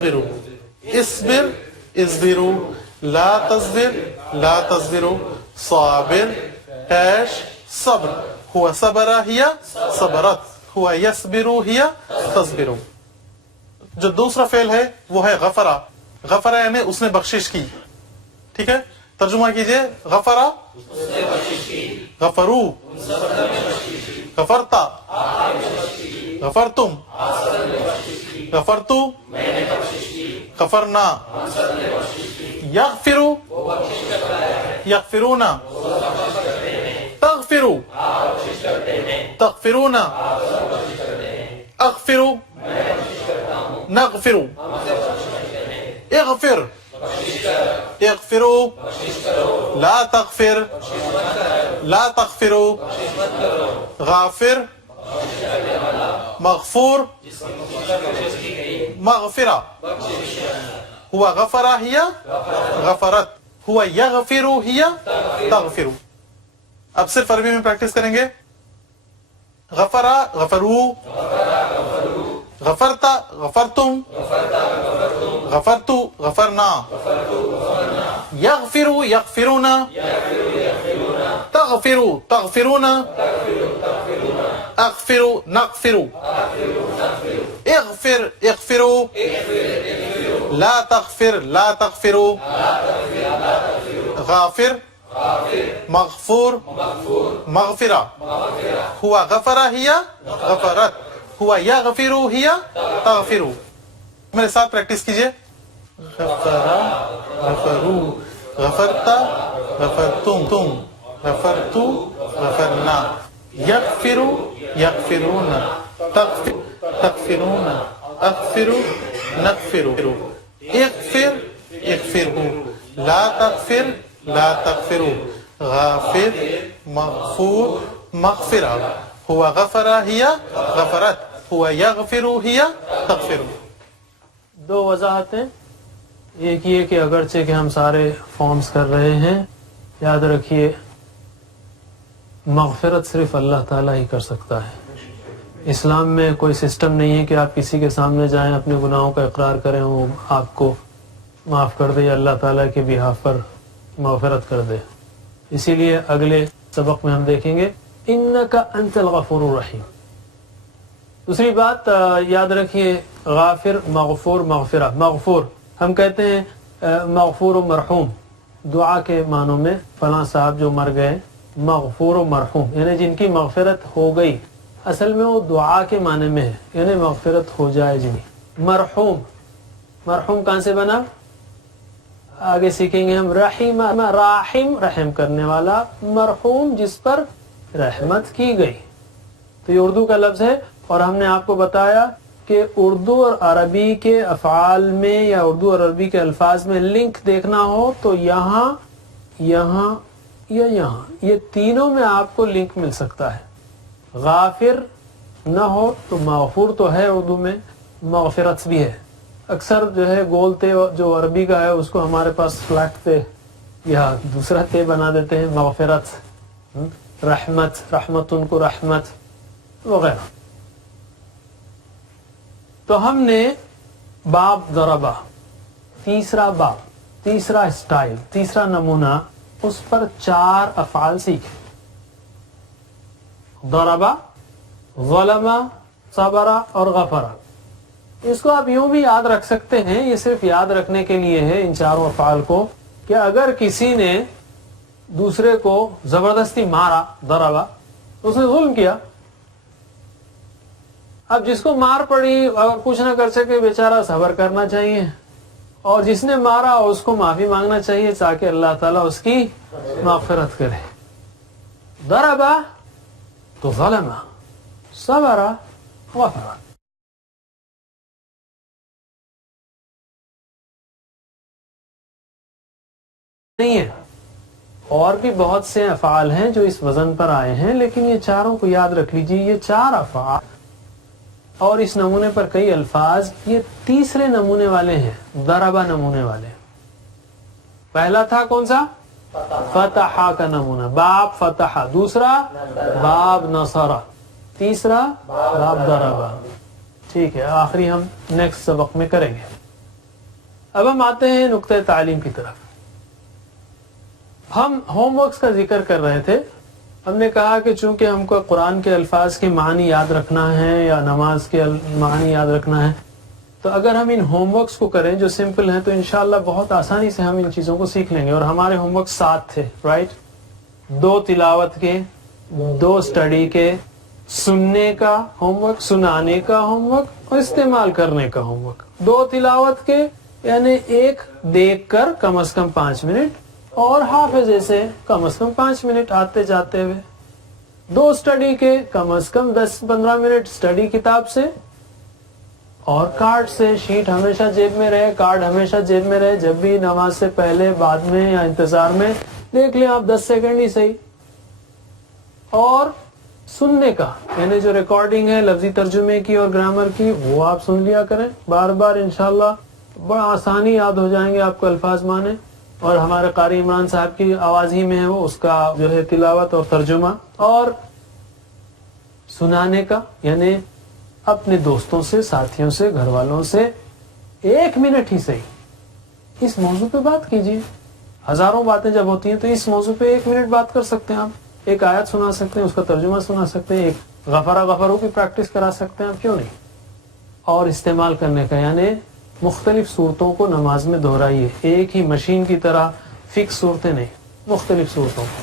اصبر اصبروا، لا تصبر لا تصبروا، صابر ايش صبر، هو صبر هي صبرت، هو يصبر هي تصبر. جو دوسرا فعل ہے وہ ہے غفرا. غفرا یعنی اس نے بخشش کی. ٹھیک ہے، ترجمہ کیجئے. غفرا غفرو، غفرتا غفرتم، غفرتو غفرنا، یغفرو یغفرونا، تغفرو تغفرونا، اغفرو نغفرو، اغفر اغفرو، لا تغفر لا تغفرو، غافر مغفور مغفرہ. ہوا غفرہ ہی غفرت، ہوا یغفر ہی تغفر. اب صرف عربی میں پریکٹس کریں گے. غفرہ غفرو، غفرتا غفرتم، غفرتو غفرنا، یغفرو یغفرونا، تغفرو تغفرونا، اغفرو نغفرو، اغفر اغفرو، لا تغفر لا تغفرو، غافر مغفور مغفرہ. ہوا غفرہ ہی غفرت، ہوا یغفر ہی تغفر. میرے ساتھ پریکٹس کیجئے. غفرا غفرو، غفرتا غفرتم تم، غفرتو غفرنا، یغفر یغفرون، تغفر تغفرون، اغفر نغفر، اغفر اغفروا، لا تغفر لا تغفروا، غافر مغفور مغفرہ. ہوا غفرہ ہی غفرت، ہوا یغفر ہی تغفر. دو وضاحتیں. ایک یہ کہ اگرچہ کہ ہم سارے فارمز کر رہے ہیں، یاد رکھیے مغفرت صرف اللہ تعالیٰ ہی کر سکتا ہے. اسلام میں کوئی سسٹم نہیں ہے کہ آپ کسی کے سامنے جائیں، اپنے گناہوں کا اقرار کریں، وہ آپ کو معاف کر دے یا اللہ تعالیٰ کے بہاف پر مغفرت کر دے. اسی لیے اگلے سبق میں ہم دیکھیں گے انکا انت الغفور الرحیم. دوسری بات یاد رکھیے، غافر مغفور مغفرہ. مغفور ہم کہتے ہیں مغفور و مرحوم، دعا کے معنوں میں فلاں صاحب جو مر گئے مغفور و مرحوم، یعنی جن کی مغفرت ہو گئی. اصل میں وہ دعا کے معنی میں ہے، یعنی مغفرت ہو جائے جنہیں. مرحوم، مرحوم کہاں سے بنا؟ آگے سیکھیں گے ہم. رحیم، راحم رحم کرنے والا، مرحوم جس پر رحمت کی گئی. تو یہ اردو کا لفظ ہے. اور ہم نے آپ کو بتایا کہ اردو اور عربی کے افعال میں یا اردو اور عربی کے الفاظ میں لنک دیکھنا ہو تو یہاں یہاں یا یہاں، یہ تینوں میں آپ کو لنک مل سکتا ہے. غافر نہ ہو تو مغفور تو ہے اردو میں، مغفرت بھی ہے. اکثر جو ہے گول تے جو عربی کا ہے اس کو ہمارے پاس فلیٹ تے یا دوسرا تے بنا دیتے ہیں. مغفرت، رحمت، رحمت ان کو رحمت وغیرہ. تو ہم نے باب ضربہ، تیسرا باب، تیسرا اسٹائل، تیسرا نمونہ، اس پر 4 افعال سیکھے. ضربہ، ظلمہ، صبرہ اور غفرہ. اس کو آپ یوں بھی یاد رکھ سکتے ہیں، یہ صرف یاد رکھنے کے لیے ہے ان 4 افعال کو، کہ اگر کسی نے دوسرے کو زبردستی مارا، ضربہ، تو اس نے ظلم کیا. اب جس کو مار پڑی اگر کچھ نہ کر سکے بیچارہ صبر کرنا چاہیے، اور جس نے مارا اس کو معافی مانگنا چاہیے تاکہ اللہ تعالیٰ اس کی مغفرت کرے. ضربہ تو ظلمہ، صبرہ غفرہ. نہیں ہے، اور بھی بہت سے افعال ہیں جو اس وزن پر آئے ہیں، لیکن یہ 4 کو یاد رکھ لیجیے. یہ 4 افعال اور اس نمونے پر کئی الفاظ، یہ تیسرے نمونے والے ہیں، ضربہ نمونے والے. پہلا تھا کون سا؟ فتح کا نمونہ، باب فتح. دوسرا باب نصرہ. تیسرا باب ضربہ. ٹھیک ہے، آخری ہم نیکسٹ سبق میں کریں گے. اب ہم آتے ہیں نقطہ تعلیم کی طرف. ہم ہوم ورکس کا ذکر کر رہے تھے. ہم نے کہا کہ چونکہ ہم کو قرآن کے الفاظ کے معنی یاد رکھنا ہے یا نماز کے معنی یاد رکھنا ہے، تو اگر ہم ان ہوم ورکس کو کریں جو سمپل ہیں تو انشاءاللہ بہت آسانی سے ہم ان چیزوں کو سیکھ لیں گے. اور ہمارے ہوم ورک 7 تھے، رائٹ؟ 2 تلاوت کے، 2 اسٹڈی کے، سننے کا ہوم ورک، سنانے کا ہوم ورک اور استعمال کرنے کا ہوم ورک. 2 تلاوت کے یعنی 1 دیکھ کر کم از کم 5 منٹ اور حافظے سے کم از کم 5 منٹ آتے جاتے ہوئے. 2 اسٹڈی کے کم از کم 10-15 منٹ اسٹڈی کتاب سے اور کارڈ سے. شیٹ ہمیشہ جیب میں رہے، کارڈ ہمیشہ جیب میں رہے. جب بھی نماز سے پہلے، بعد میں یا انتظار میں دیکھ لیں آپ 10 سیکنڈ ہی صحیح. اور سننے کا یعنی جو ریکارڈنگ ہے لفظی ترجمے کی اور گرامر کی، وہ آپ سن لیا کریں بار بار. انشاءاللہ بڑا آسانی یاد ہو جائیں گے آپ کو الفاظ معنی. اور ہمارے قاری عمران صاحب کی آواز ہی میں ہے وہ، اس کا جو ہے تلاوت اور ترجمہ. اور سنانے کا یعنی اپنے دوستوں سے، ساتھیوں سے، گھر والوں سے 1 منٹ ہی صحیح اس موضوع پہ بات کیجیے. ہزاروں باتیں جب ہوتی ہیں تو اس موضوع پہ 1 منٹ بات کر سکتے ہیں آپ. 1 آیت سنا سکتے ہیں، اس کا ترجمہ سنا سکتے ہیں، 1 غفروں کی پریکٹس کرا سکتے ہیں آپ، کیوں نہیں. اور استعمال کرنے کا یعنی مختلف صورتوں کو نماز میں دہرائیے. ایک ہی مشین کی طرح فکس صورتیں نہیں، مختلف صورتوں کو.